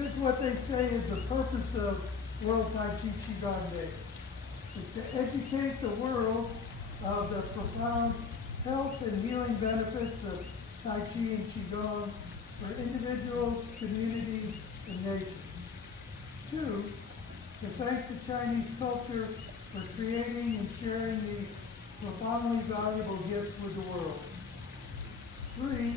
Here's what they say is the purpose of World Tai Chi Qigong Day. It's to educate the world of the profound health and healing benefits of Tai Chi and Qigong for individuals, communities, and nations. 2, to thank the Chinese culture for creating and sharing these profoundly valuable gifts with the world. 3,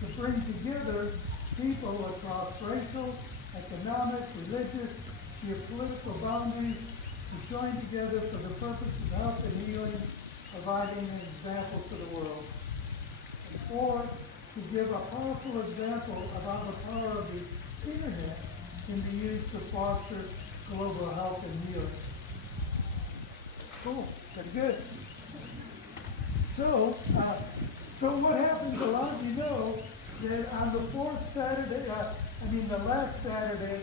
to bring together people across racial, economic, religious, geopolitical boundaries to join together for the purpose of health and healing, providing an example to the world. And 4, to give a powerful example of how the power of the internet can be used to foster global health and healing. Cool, pretty good. So what happens, a lot of you know that on the fourth Saturday, the last Saturday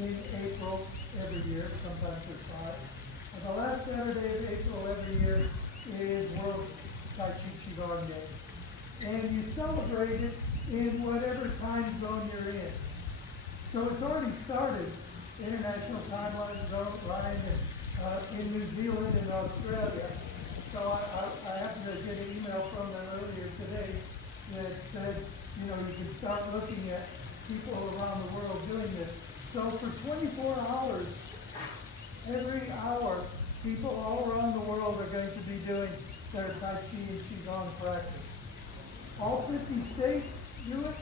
in April every year, sometimes there's 5, and the last Saturday of April every year is World Tai Chi Qigong Day. And you celebrate it in whatever time zone you're in. So it's already started. International time line in New Zealand and Australia. So I happened to get an email from them earlier today that said, you can start looking at people around the world doing this. So for 24 hours, every hour, people all around the world are going to be doing their Tai Chi and Qigong practice. All 50 states do it,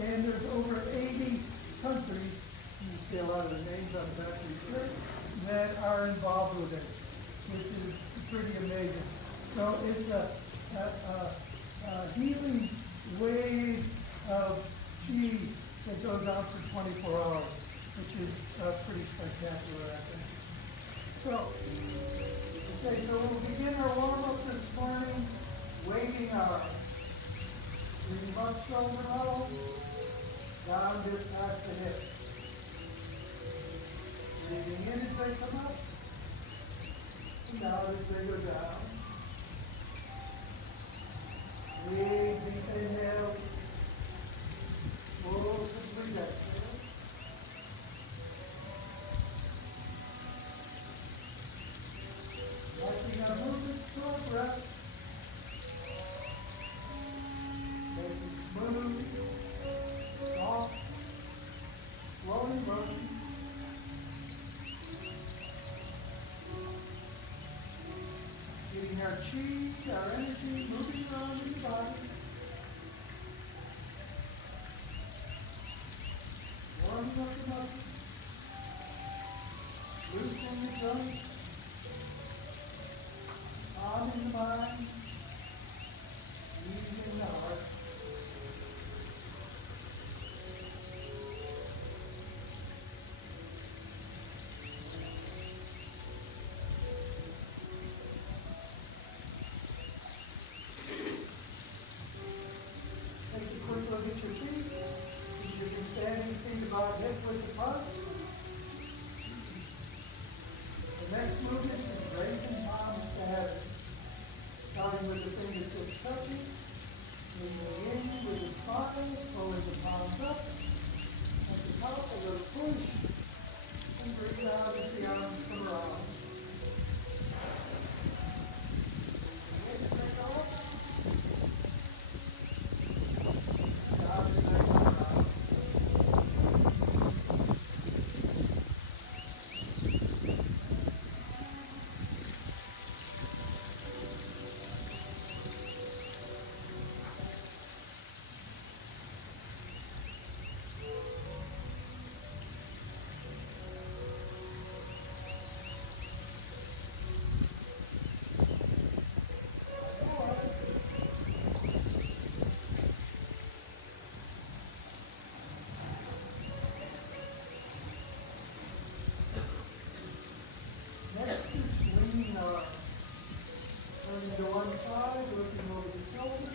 and there's over 80 countries, you see a lot of the names on the back of your shirt, that are involved with it, which is pretty amazing. So it's a healing wave of Qi that goes out for 24 hours, which is pretty spectacular, I think. So we'll begin our warm-up this morning, waving arms. Bring up shoulder level, down just past the hips. Breathing in as they come up, and down as they go down. Big deep inhale, full complete exhale. Watching our movements to our breath. Smooth, soft, flowing motion. Getting our chi, our energy moving around in the body. Warming up the muscles. Loosening the joints. Calming the mind. Easing the heart. Look at your feet. You can stand your feet about hip width apart. The next movement is raising palms to heaven. Starting with the fingertips touching. Moving in with the spine, pulling the palms up. At the top, a little push. And breathe out as the arms come around. Exhale off. Turning to one side, looking over the shoulder.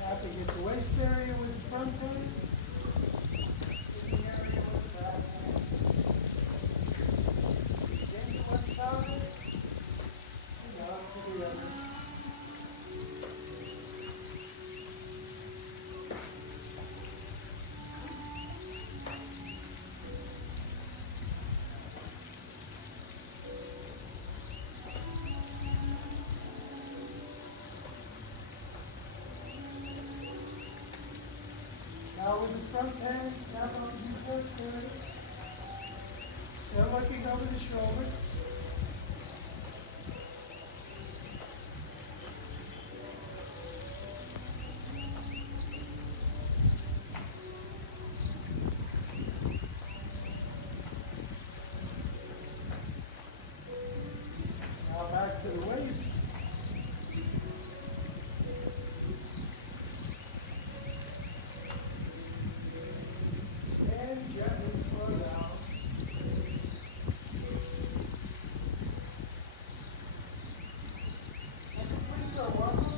Tapping at the waist area with the front hand. In the area with the back hand. Again to one side. And out to the other. over the shoulder. Now back to the waist. And gently slow down. And completes our workout.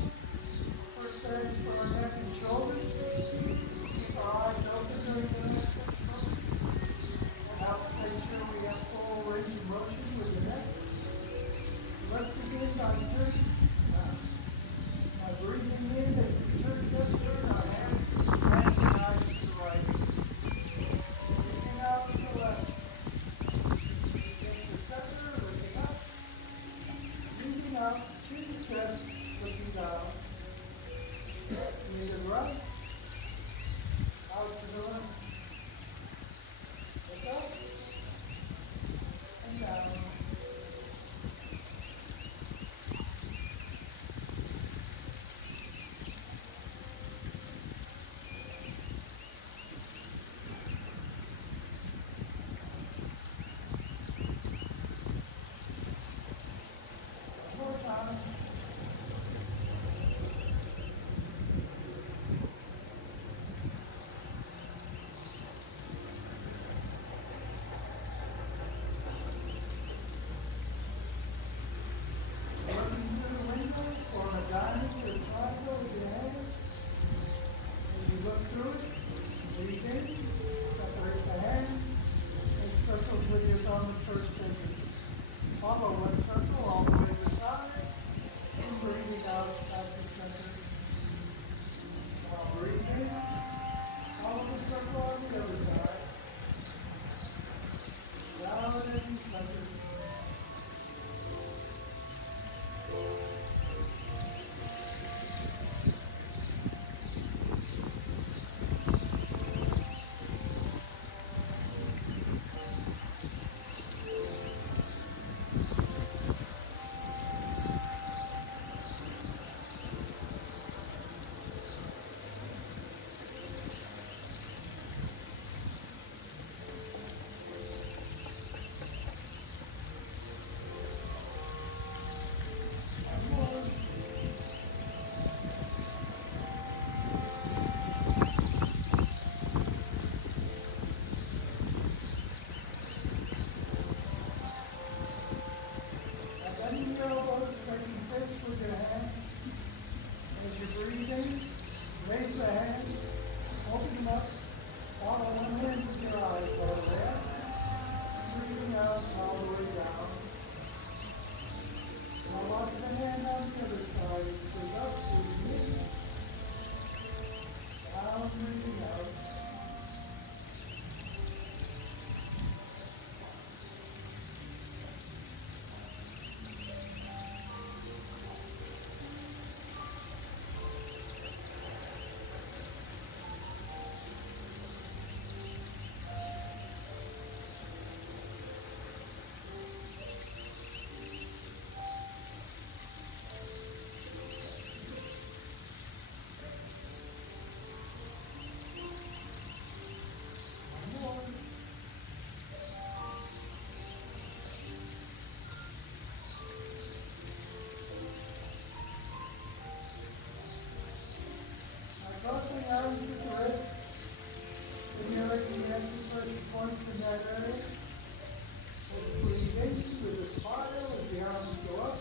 First set is for our neck and shoulders. Keep our eyes open during the next 6 moments. It helps make sure we have full range of motion with the neck. Let's begin by turning. By breathing in as we turn our hand and eyes to the right. Breathing out to the left. Take the center, looking up. Breathing out to the chest, looking down. In the right. Out to the left. Look up. And down. More time. Looking through the window, form a diamond or a triangle with your hands. As you look through it, breathe in, separate the hands, make circles with your thumb and first finger. Follow one circle all the way to the side, and breathing out at the center. Now breathe in, follow the circle on the other side. Down at the center. Bending your elbows, making fists with your hands. As you breathe in, raise the hands, open them up, follow one hand with your eyes all the way up. Breathing out all the way down. Now watch the hand on the other side. It goes up, breathing in. Down, breathing out. Crossing arms at the wrist, stimulating the acupressure points in that area. As you breathe in with a smile as the arms go up.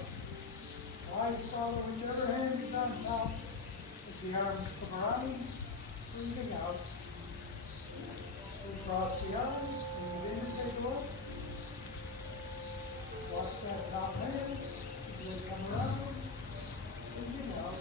Eyes follow whichever hand is on top as the arms come around. Breathing out. Cross the arms, breathe in as they go up. Watch that top hand as they come around. Breathing out.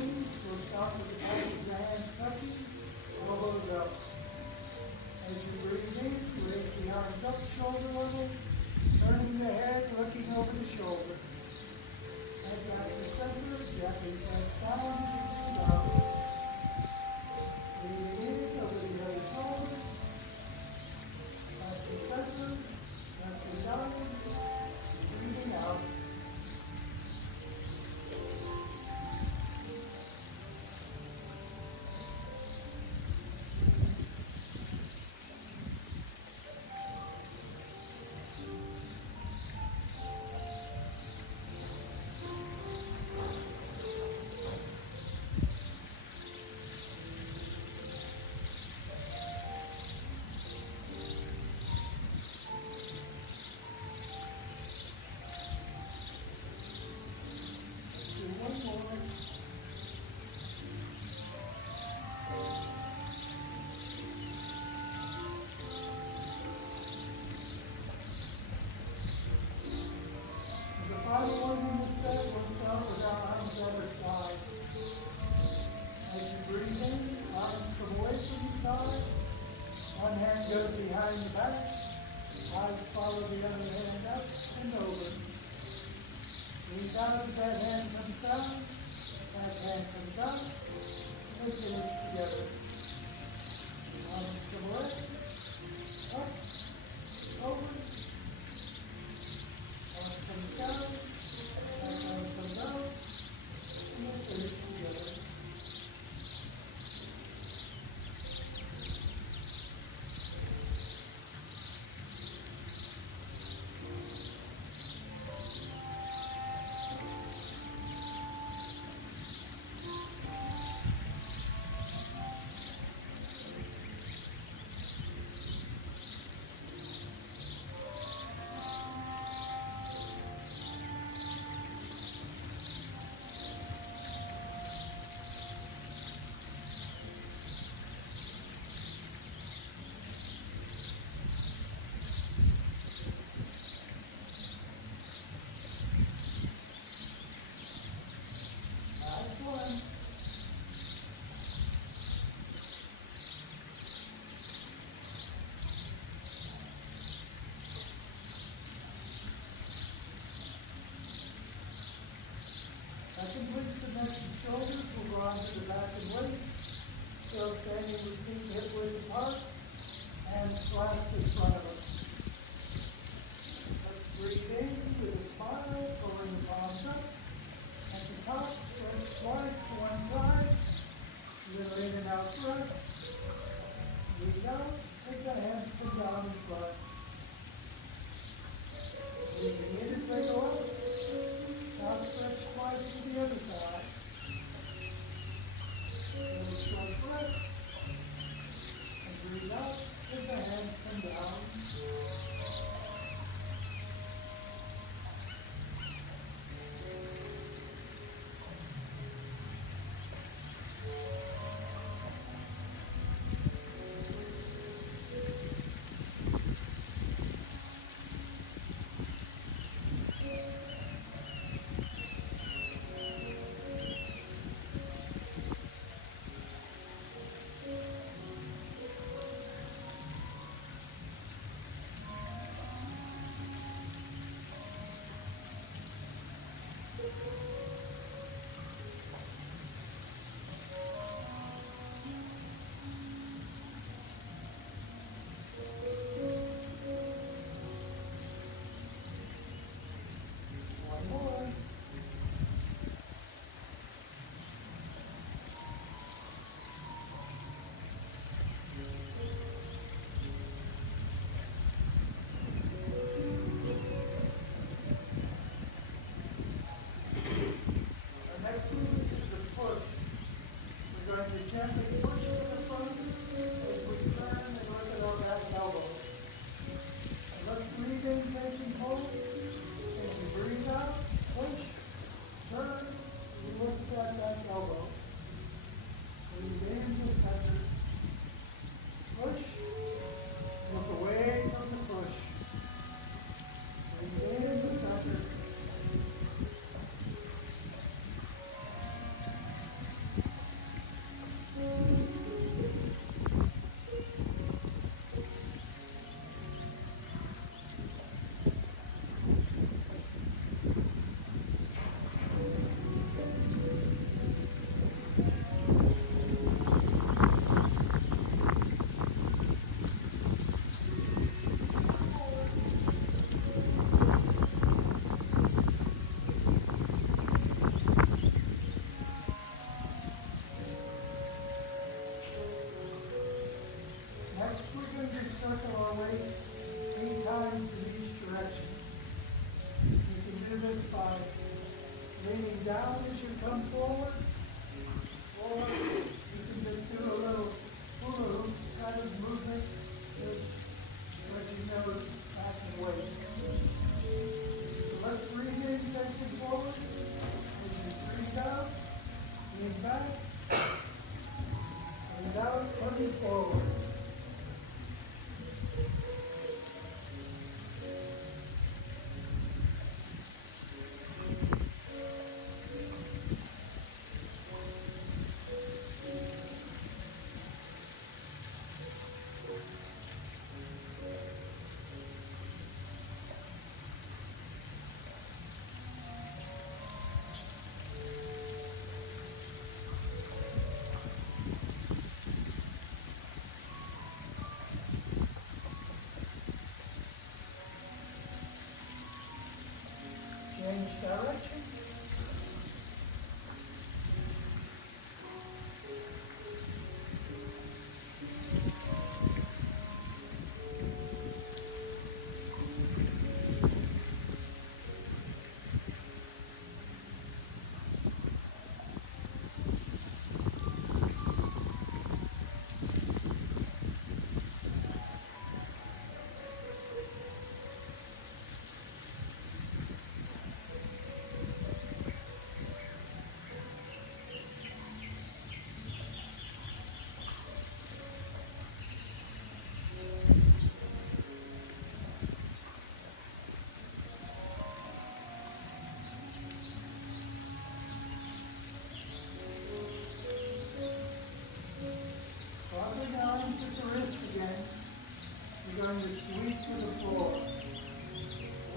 release. We'll start with the palms of the hands touching, elbows up. As you breathe in, raise the arms up, shoulder level, turning the head, looking over the shoulder. Head back to center, gently press down as you breathe out. Breathing in over the other shoulder. Back to center, pressing down, breathing out. One hand goes behind the back, eyes follow the other hand up and over. Breathe out as that hand comes down, that hand comes up, and finish together. Arms come away, up, over, arm comes down, that arm comes out, and then finish together. That completes the neck and shoulders. We'll go on to the back and waist. Still standing with feet hip width apart. Hands clasped in front of us. Let's breathe in with a smile, pulling the palms up. At the top, stretch twice to one side. Little in and out breath. Breathe out. Take the hands come down in front. Breathing in as they go up. Now stretch twice to the other side. Little short breath. And breathe out as the hands come down. Gently push to the front as we turn and look at our back elbow. Let's breathe in, facing forward. As you breathe out, push, turn, and look at that back elbow. Breathe in to center. Push, look away from the push. Breathe in to center. circle our waist 8 times in each direction. You can do this by leaning down as you come forward, or you can just do a little hula hoop kind of movement, just stretching those back and waist. So let's breathe in, facing forward. As you breathe out, lean back, breathe out, coming forward. Change direction. Crossing the arms at the wrist again. You're going to sweep to the floor.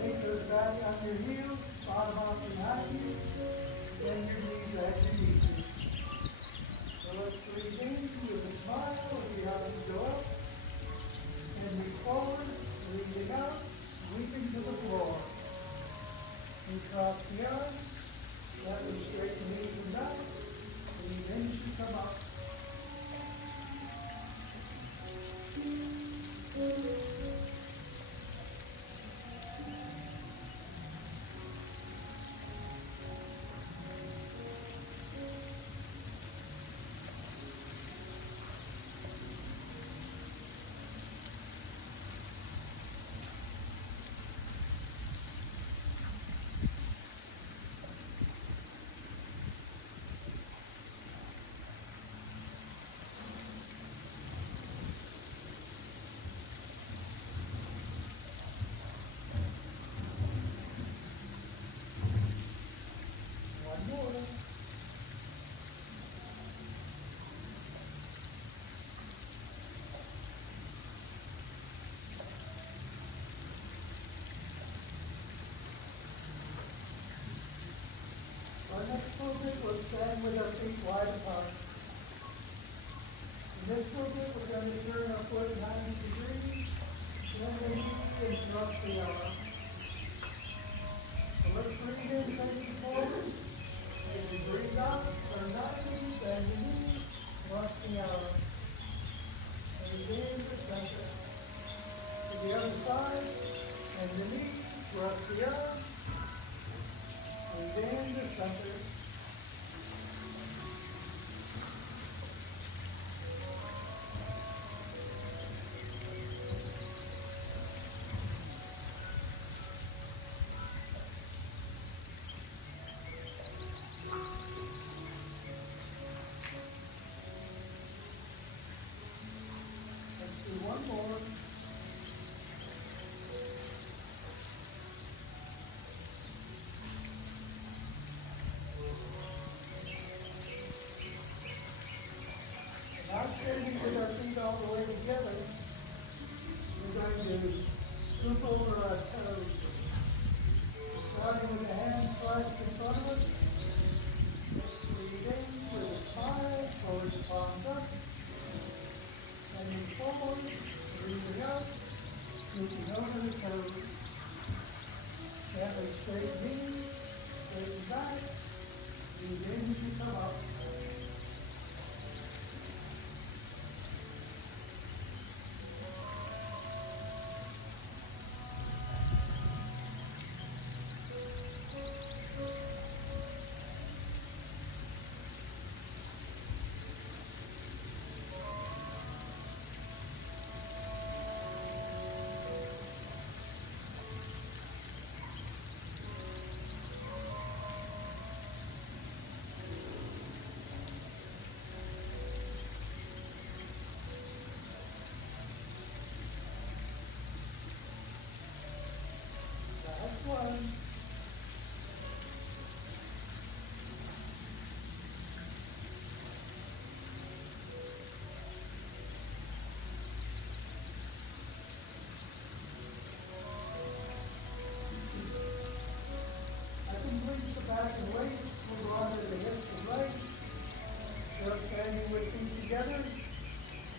Weight goes back on your heels, bottom out behind you, bend your knees as you need to. So let's breathe in with a smile as the arms go up. And move forward, breathing out, sweeping to the floor. We cross the arms, gently straighten the knees and back. Breathe in as you come up. One more. Our next movement will stand with our feet wide apart. In this movement, we're going to turn our foot 90 degrees, then the knee and cross the arm. So let's breathe in, facing forward. As you breathe out, turn 90, bend the knee, cross the arm. Breathe in to center. To the other side, and the knee, cross the arm. Breathe in to center. Let's do one more. Now standing with our feet all the way together, we're going to scoop over our toes. Starting with the hands clasped in front of us. Let's breathe in with a smile, forward the palms up. Bending forward, breathing out, scooping over the toes. Gently straight knees, straighten back. Breathe in as you come up. together.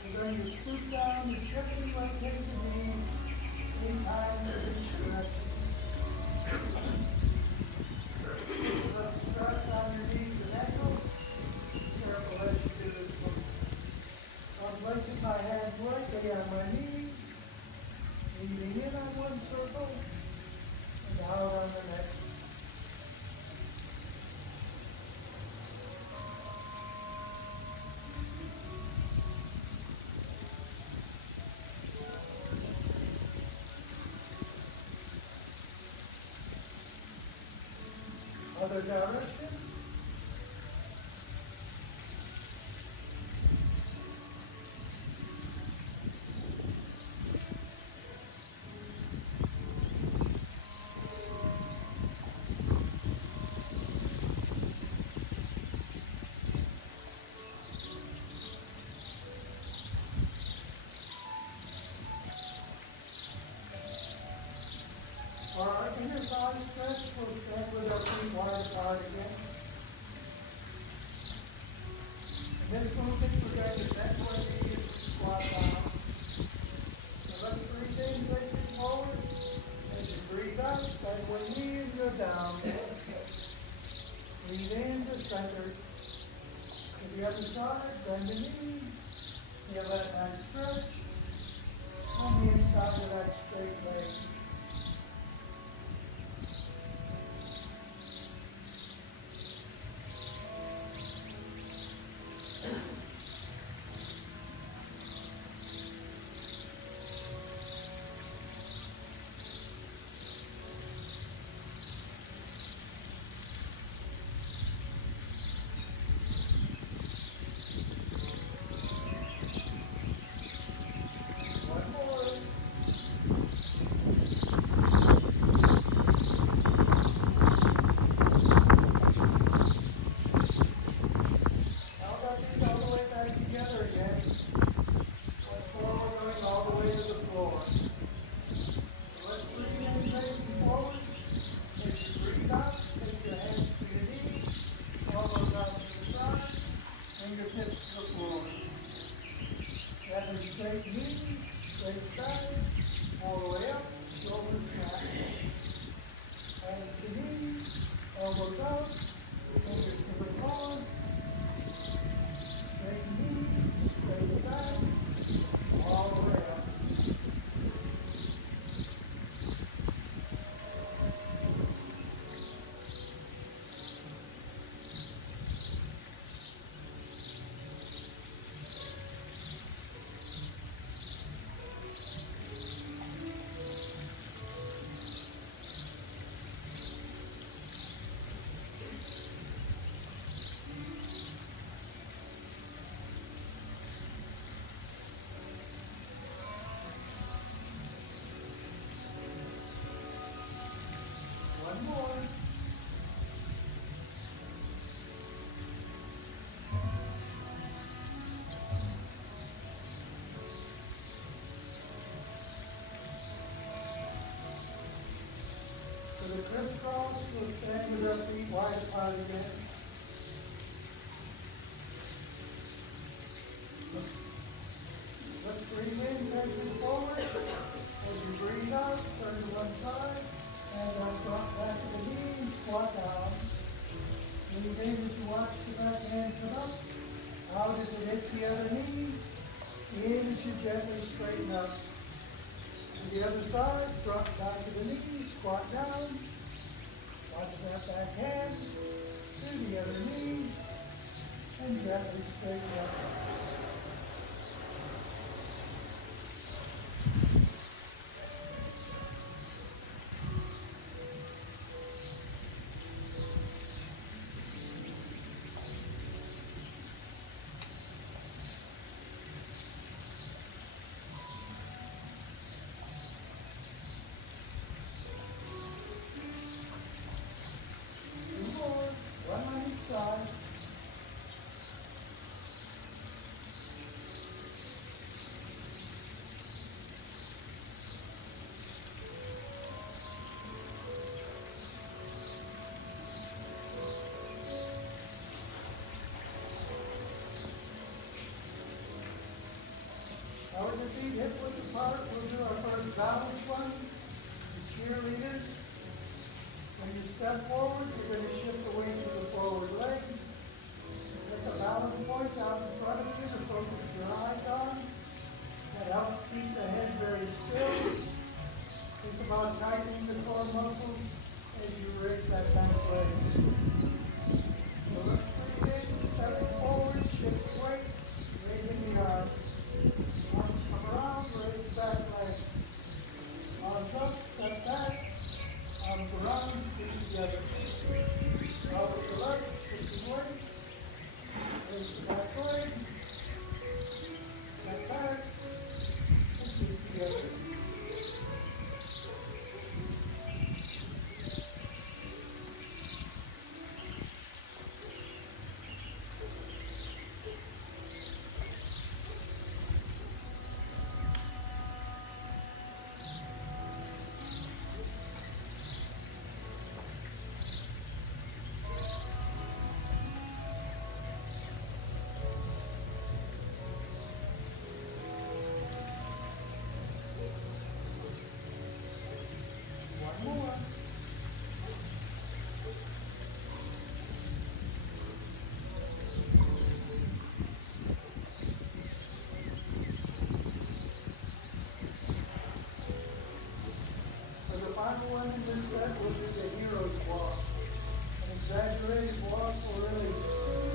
We're going to swoop down and gently rotate the knees 8 times as each direction. Let stress on your knees and ankles. Careful as you do this one. I'm placing my hands lightly on my knees, breathing in on one circle and out on the next. Other direction. For our inner thigh stretch, we'll stand with our feet wide apart again. In this movement, we're going to bend our knees and squat down. So let's breathe in, facing forward. As you breathe out, bend one knee and go down. Breathe in to center. To the other side, bend the knee. Feel that nice stretch on the inside of that straight leg. Straight knee, straight back, all the way up, shoulders back. Hands to knees, elbows out, fingers to the floor. Straight knee, straight back, all the way up. One more. For the crisscross, we'll stand with our feet wide apart again. Let's breathe in, facing forward. As you breathe out, turn to one side. And on front, back of the knee, squat down. Breathe in as you watch the back hand come up. Out as it hits the other knee. In as you gently straighten up. To the other side, front, back of the knee, squat down. Watch that back hand. To the other knee. And gently straighten up. One on each side. Now with the feet hip width apart, we'll do our first balance one, the cheerleader. When you step forward, you're going to shift the weight to the forward leg. Get the balance point out in front of you to focus your eyes on. That helps keep the head very still. Think about tightening the core muscles as you raise that back leg. So let's breathe in, stepping forward, shift the weight, raising the arms. Arms come around, raise the back leg. Arms up, step back. Arms around, feet together. Now with the left, shifting weight. Raise the back leg. Step back. And feet together. One in this set will be the hero's walk. An exaggerated walk for really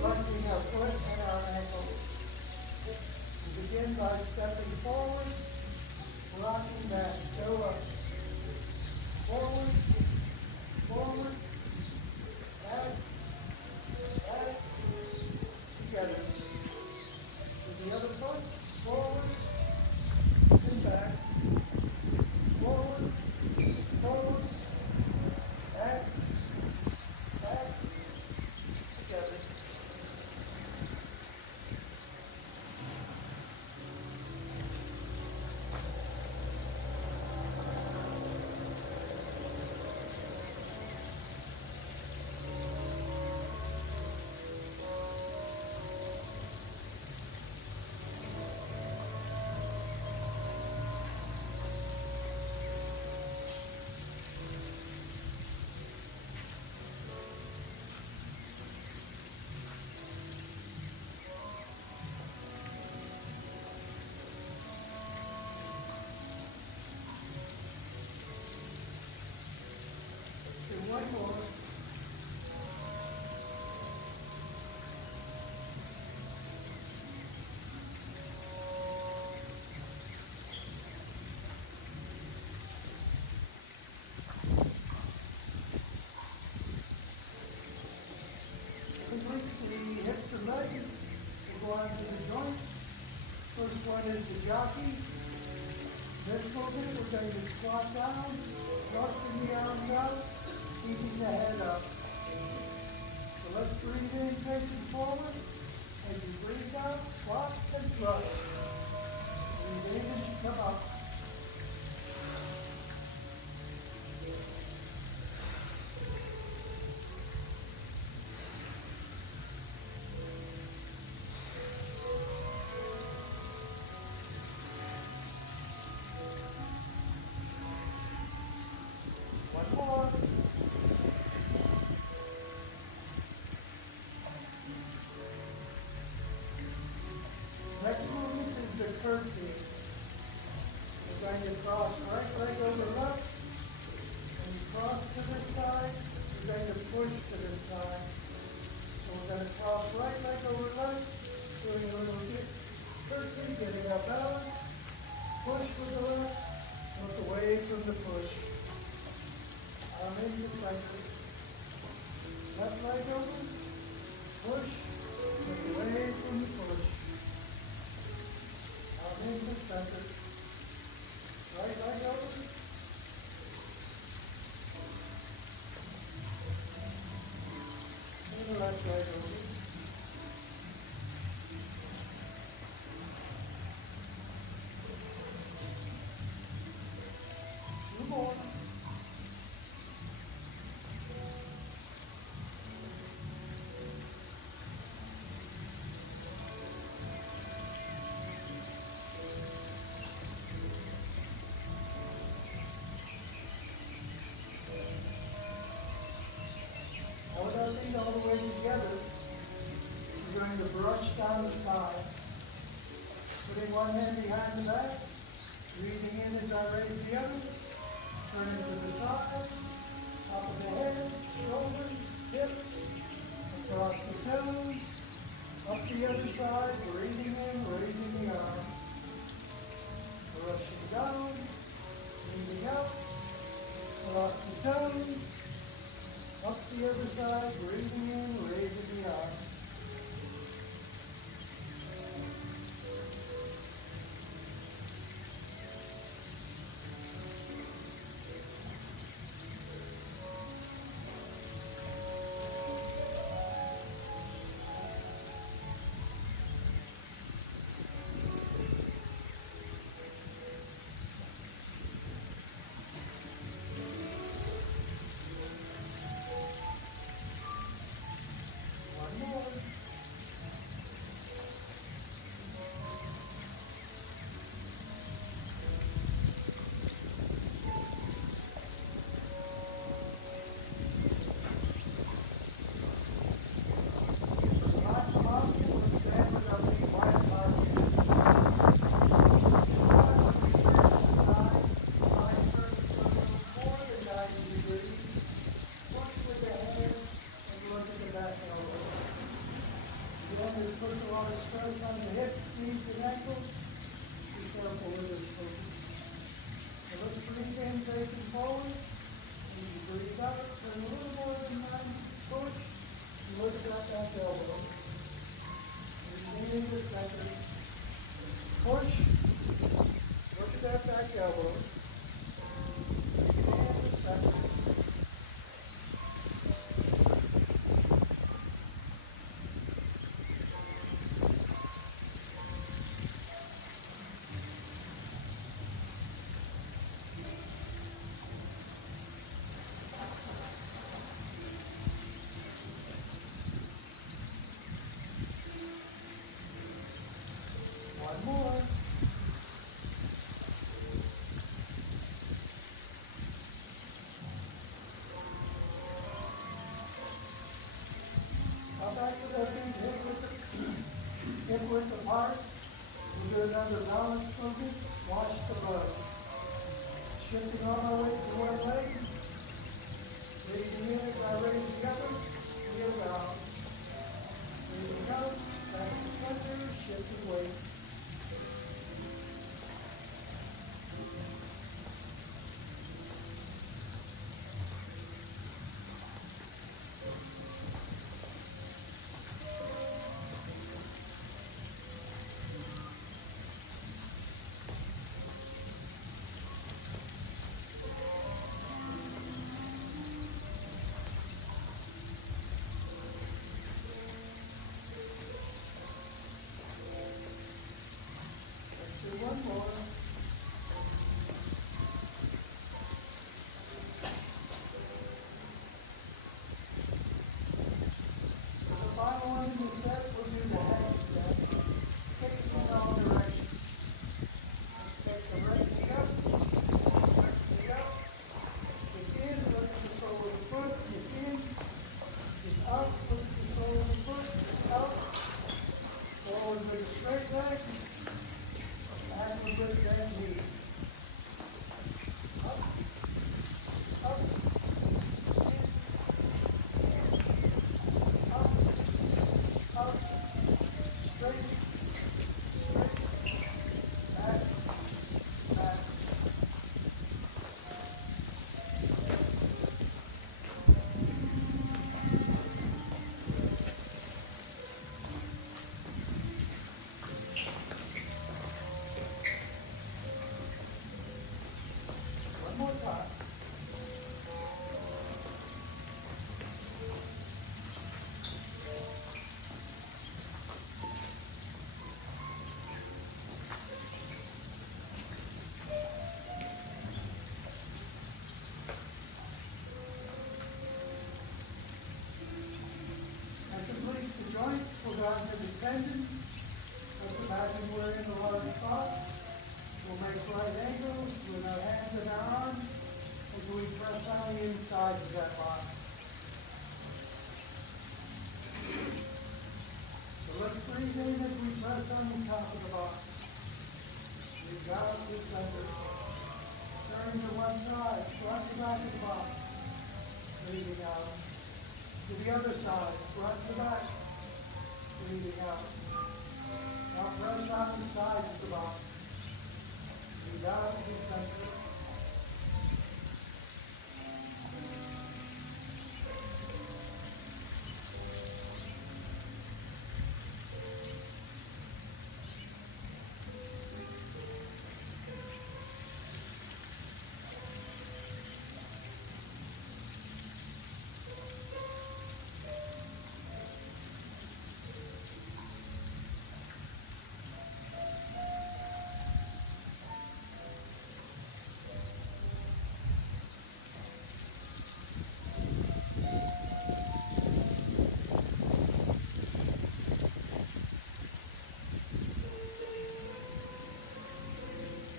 flexing our foot and our ankle. We begin by stepping forward, rocking that toe up. Forward, forward, back, back, together. With the other foot, forward, and back, forward, forward, back, back, together. One more. Completes the hips and legs. We'll go on to the joints. First one is the jockey. This movement, we're going to squat down, thrusting the arms out, keeping the head up. So let's breathe in, facing forward. As you breathe out, squat and thrust. Breathe in as you come up. One more. Next movement is the curtsy. We're going to cross right leg over left. When you cross to this side, you're going to push to this side. So we're going to cross right leg over left, doing a little curtsy, getting our balance. Push with the left, look away from the push. Arm into center. Left leg over, push, look away from the push. Arm into center. Right leg over. And the left leg over. down the sides. Putting one hand behind the back, breathing in as I raise the other, turning to the side, top of the head, shoulders, hips, across the toes, up the other side, breathing in, raising the arm, brushing down, breathing out, across the toes, up the other side, breathing in, raising the arm. Hip width apart. We'll do another balance movement. Squash the blood. Shifting on our way to one leg. Breathing in as I raise the other. Heel down. Breathing out. Back to center. Shifting weight. Down to the tendons. Let's imagine we're in the large box. We'll make right angles with our hands and our arms as we press on the insides of that box. So let's breathe in press on the top of the box. Breathe out to center. Turn to one side, front to back of the box. Breathing out. To the other side, front to back. Breathing out. Now press on the sides of the box. Breathe out to center.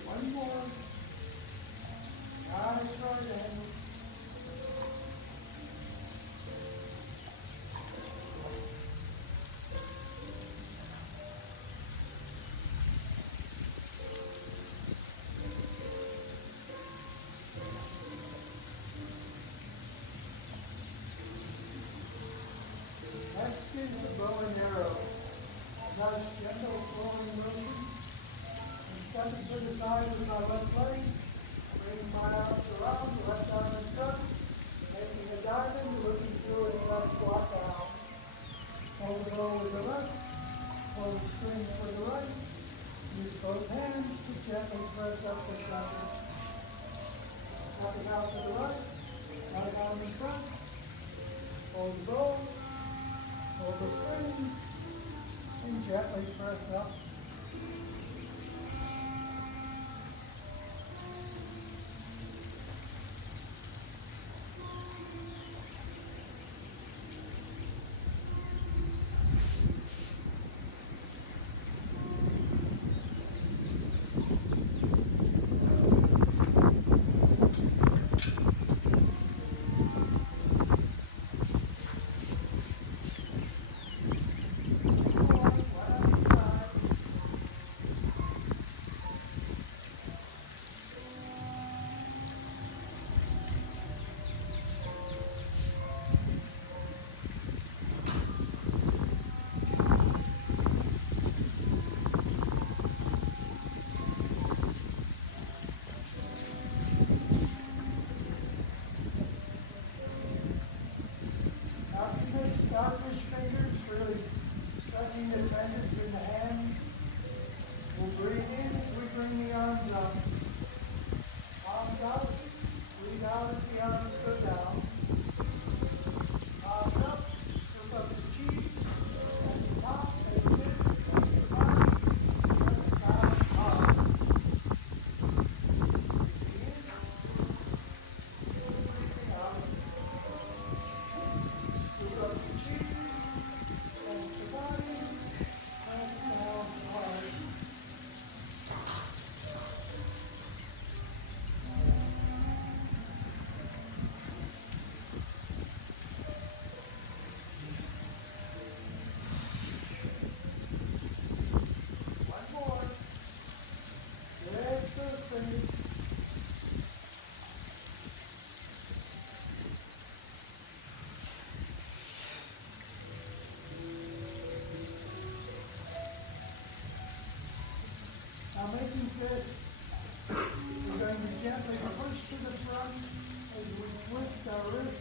One more. Nice right hand. Next is the bow and arrow. Nice gentle flowing motion. I'm stepping to the side with my left leg, bringing my arms around, left arm in front, making a diamond, looking through it as I squat down. Hold the bow with the left, pull the string for the right, use both hands to gently press up the center. Stepping out to the right arm in front, hold the bow, pull the strings, and gently press up. Starfish fingers, really stretching the tendons in the hands. We'll breathe in as we bring the arms up. Arms up, breathe out as the arms go down. Arms up, scoop up the cheek, at the top, make this, face the body, press down hard. Breathe in, breathing out. Scoop up the cheek. Now making fists, we're going to gently push to the front as we twist our wrists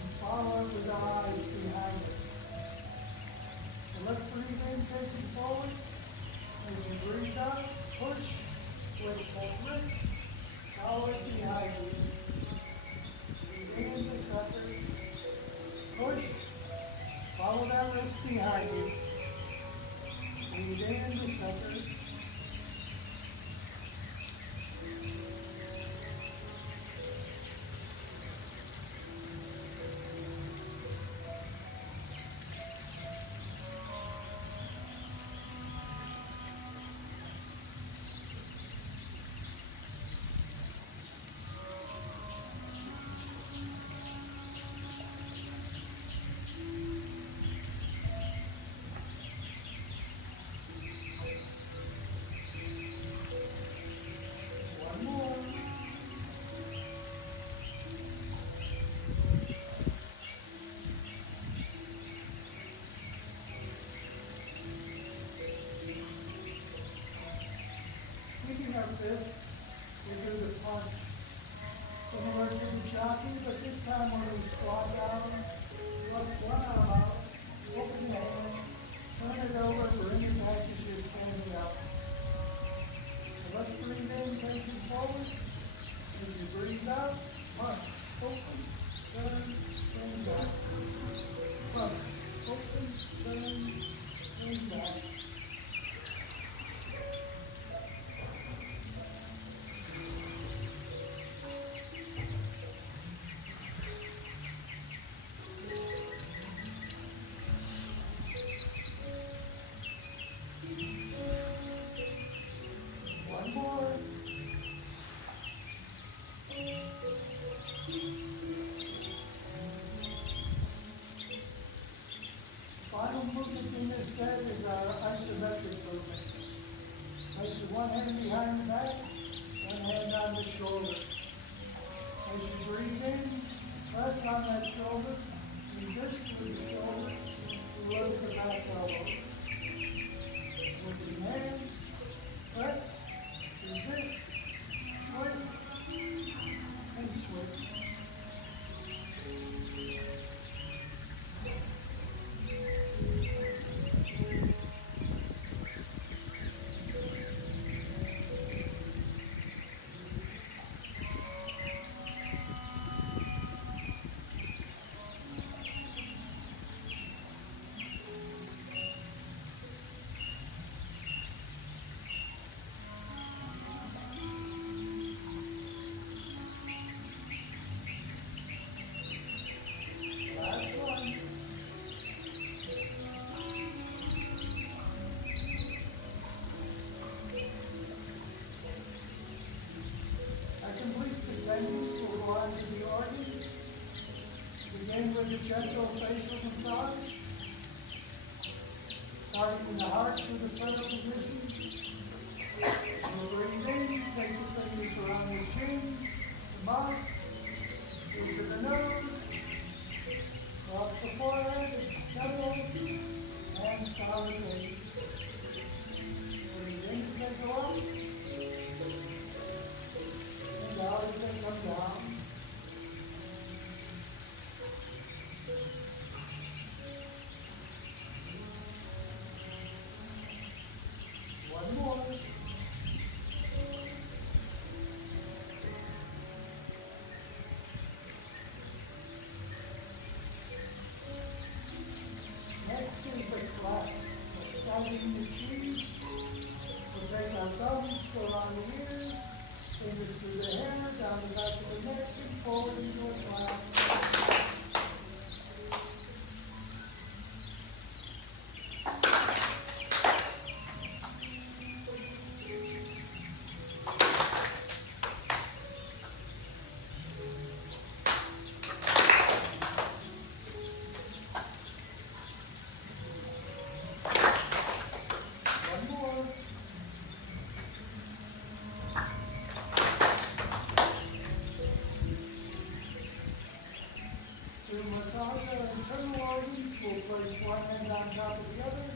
and follow with our eyes behind us. So let's breathe in, facing forward. As you breathe out, push with full wrist, follow it behind you. Breathe in to center, push, follow that wrist behind you. Breathe in to center. fists, we do the punch. Similar to the jockey, but this time when we squat down, lift one arm out, open the hand, turn it over, bring it back as you're standing up. So let's breathe in, facing forward. As you breathe out, punch, open, turn, back. Punch, open, turn, back. One more. Final movement in this set is our isometric movement. Place your one hand behind the back, one hand on the shoulder. As you breathe in, press on that shoulder, resist with the shoulder, load the back elbow. With your hands, press, resist, twist, and switch. Last one. That completes the techniques. We'll go on to the organs. Begin with the gesto-facial massage. Starting in the heart with the fetal position. We'll breathe in, take the fingers around the chin, the mouth, into the nose, across the forehead, temples, and solid base. Breathe in as they go up, and out as they come down. One more. Next is the clap, exciting the chin. We'll take our thumbs, go around the ears, fingers through the hair, down the back of the neck, and forward into a clap. One more. To massage our internal organs, we'll place one hand on top of the other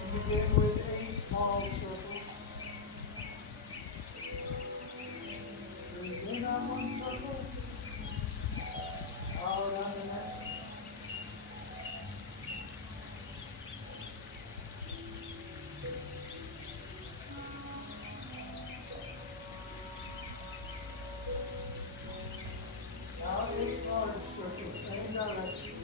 and begin with 8 small circles. Breathe in on one circle, out on the next. Now 8 large circles, same direction.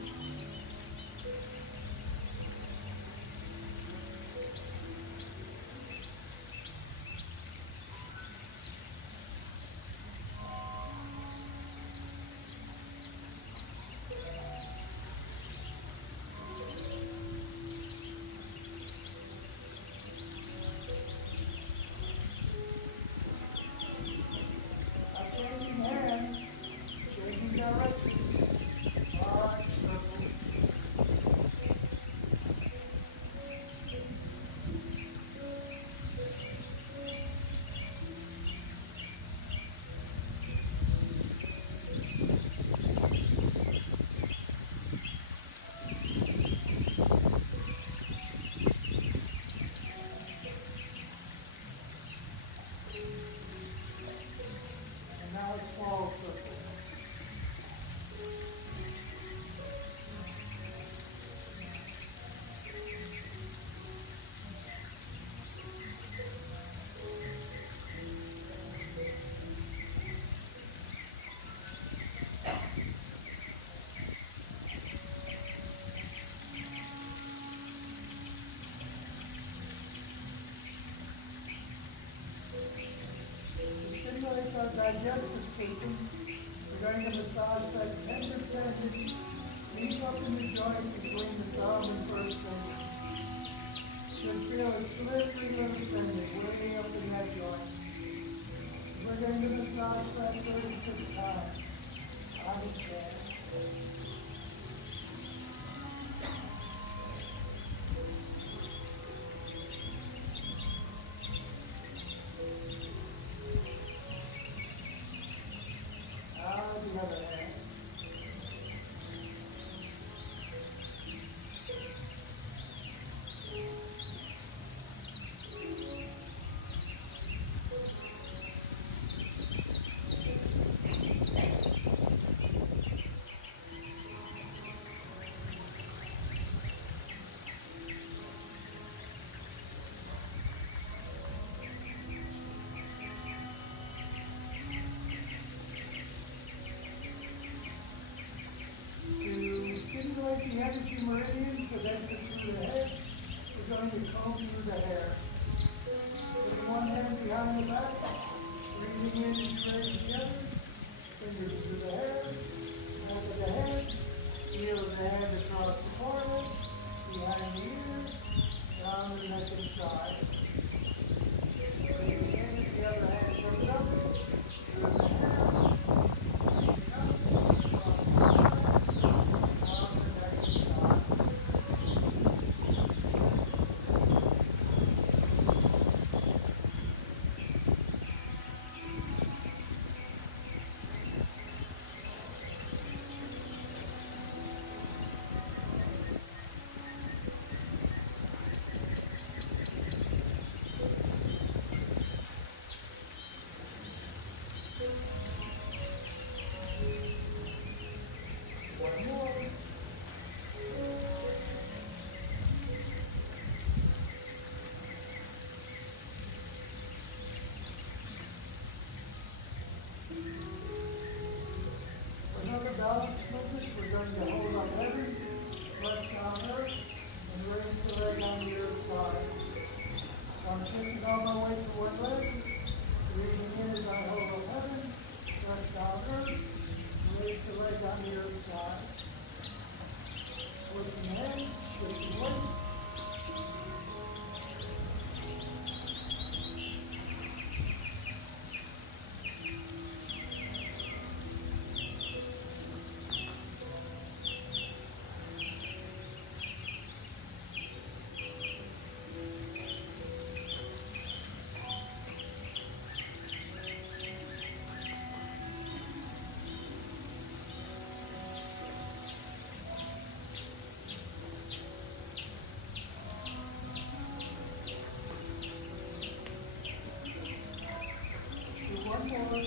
digestive system. We're going to massage that tender tendon deep up in the joint between the thumb and first finger. Should feel a slippery little tendon way up in that joint. We're going to massage that 36 times on each hand. The other hand. The energy meridians that exit through the head, we're going to comb through the hair. Putting one hand behind the back, breathing in and straight together, fingers through the hair, back of the head, heel of the hand across the forehead, behind the ear, down the neck and side. Breathing in as the other hand comes up, through the hair, breathing up, across the forehead. Balance movement, we're going to hold up heavy, flex down earth, and raise the leg on the other side. So I'm taking all my weight to one leg, breathing in as I hold up heaven, flex down earth, and raise the leg on the other side. Switching head, shifting weight. One more.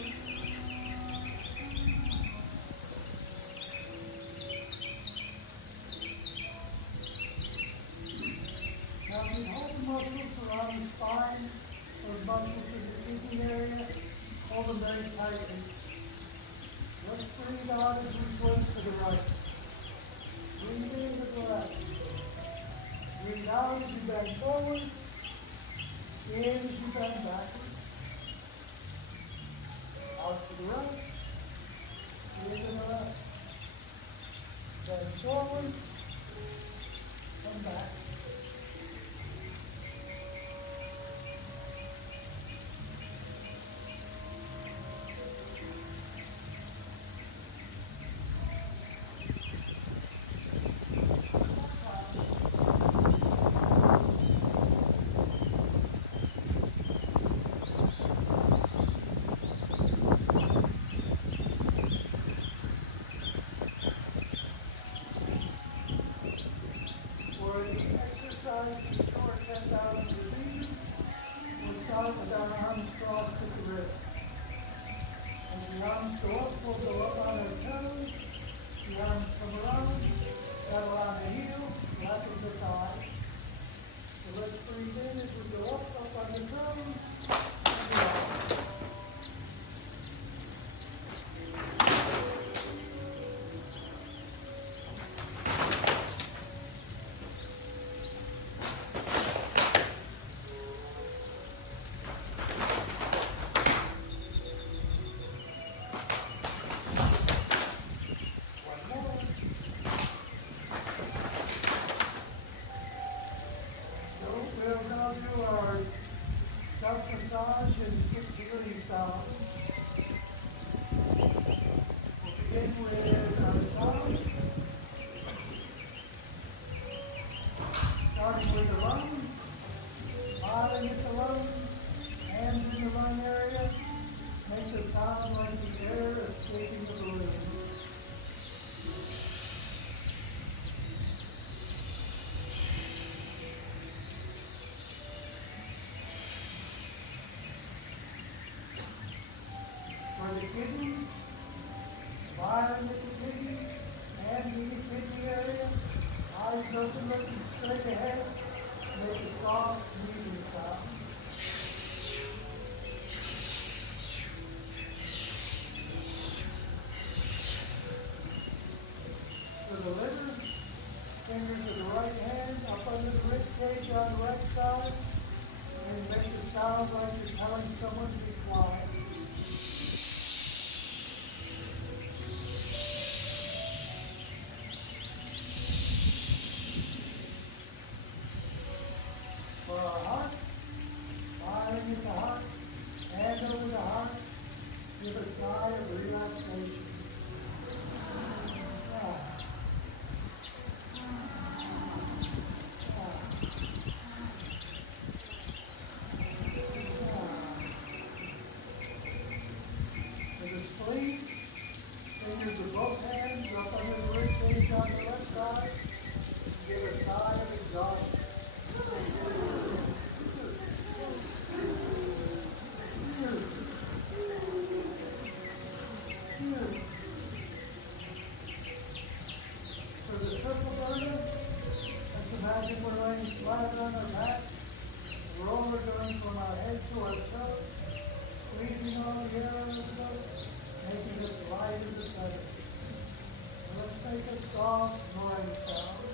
Now we hold the muscles around the spine, those muscles in the kidney area, hold them very tightly. Let's breathe out as we twist to the right. Breathe in to the left. Breathe out as you bend forward. In as you bend backwards. Out to the right, in to the left, bend forward, come back. To cure 10,000 diseases, we'll start with our arms crossed at the wrist. As the arms go up, we'll go up on our toes. The arms come around, settle on the heels, slapping the thighs. So let's breathe in as we go up on the toes, and down. self-massage and 6 healing sounds. We'll begin with our sounds, starting with the lungs, smiling at the lungs, hands in the lung area. Make the sound like the air escaping the balloon. For the kidneys, smiling at the kidneys, hands in the kidney area, eyes open, looking straight ahead. Make a soft sneezing sound. For the liver, fingers of the right hand up under the rib cage on the right side, and make a sound like you're telling someone to be quiet. For our heart, smiling at the heart, hand over the heart, give a sigh of relaxation. For the spleen, fingers of both hands up under the rib cage on the left side, give a sigh of exhaustion. For the triple burner, let's imagine we're laying flat on our back, roller going from our head to our toe, squeezing all the air out of us, making us light as a feather. And let's make a soft snoring sound.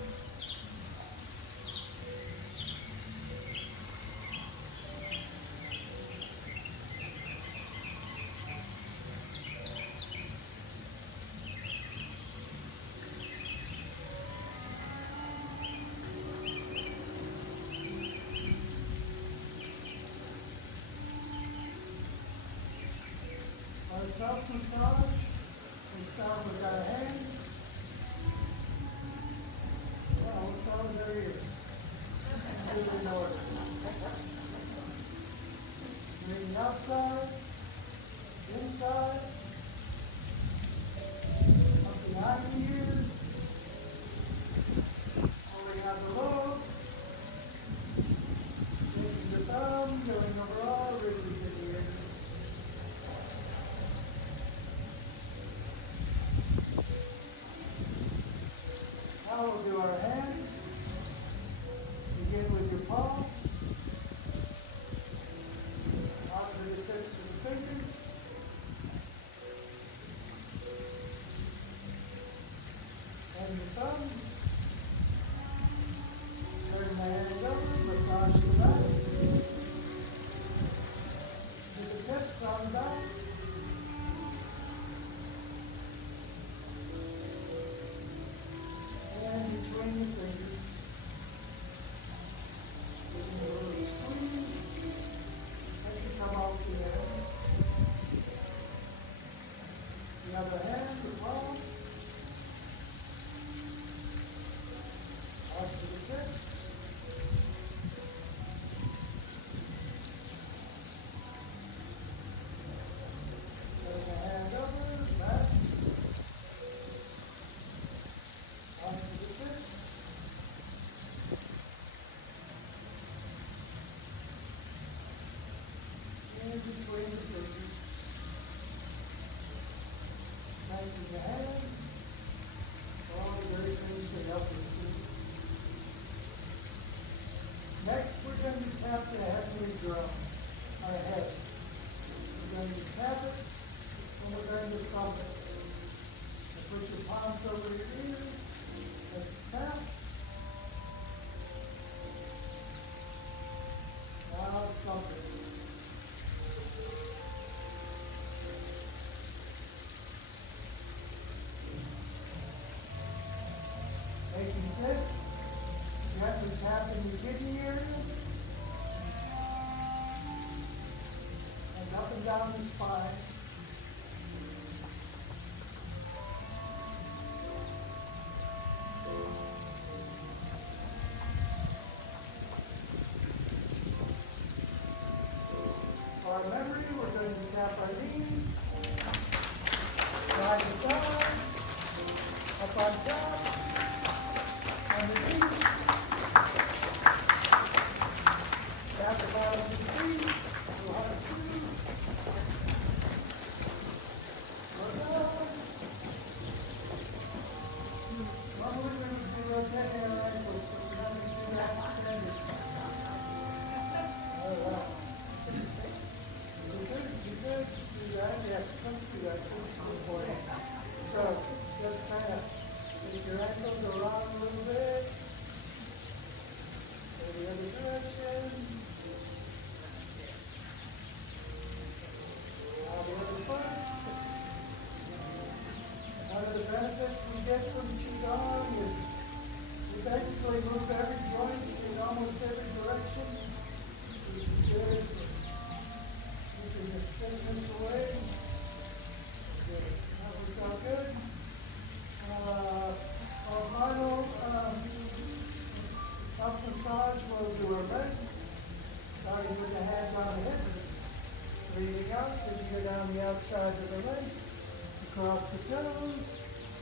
Our self-massage, we start with our hands. Well, we'll start with our ears. Do it in order. Bring the outside, inside, up behind the ears, pulling out the lobes, taking the thumb, going over all the ridges in the ears. Now we'll do our hands. Begin with your palm. Out to the tips of the fingers. And the thumb. Turn the hands over, massage the back. To the tips on the back. And between the fingers, giving a little squeeze as you come off the ends. The other hand, the palm, out to the tips. Turn the hand over, back. Out to the tips. And between the fingers. Thanking the hands for all the great things they help us do. Next, we're going to tap the heavenly drum, our heads. We're going to tap it, and we're going to thump it. So put your palms over your ears. Let's tap. Now thump it. Making fists, gently tapping the kidney area. and down the spine. For our memory, we're going to tap our knees, side to side, up on top, on the feet, tap the bottoms of the feet, 1, 2, slow down. Normally we would be rotating our ankles, but we're not going to do that extended. All right. You could do that, yes, let's do that. Good for you. So, just kind of take your ankles around a little bit. Go the other direction. Now the other foot. One of the benefits we get from Qigong is we basically move every joint in almost every direction, which is good. Keeping the stiffness away. Good. That works out good. Our final self-massage, we'll do our legs, starting with the hands on the hips. Breathing out as you go down the outside of the legs, across the toes,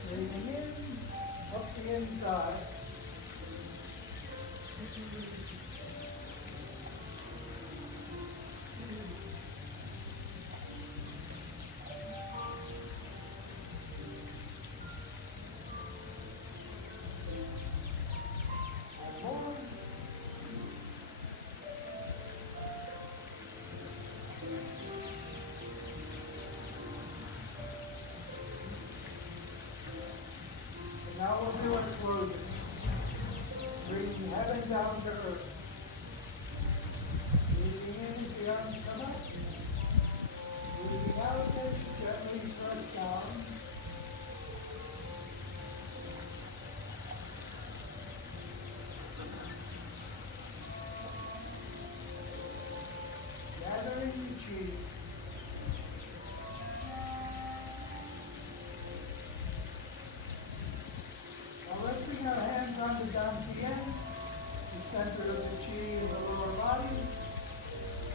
breathing in, up the inside. Now we'll do our closing. Breathing heaven down to earth. Breathing in as the arms come up. Breathing out as you gently press down. Gathering the chi. Lifting our hands onto Dantian, the center of the chi in the lower body.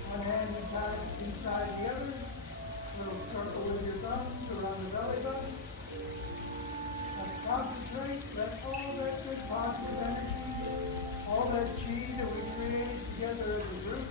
One hand inside the other. Little circle with your thumbs around the belly button. Let's concentrate. Let all that good positive energy, all that chi that we created together as a group,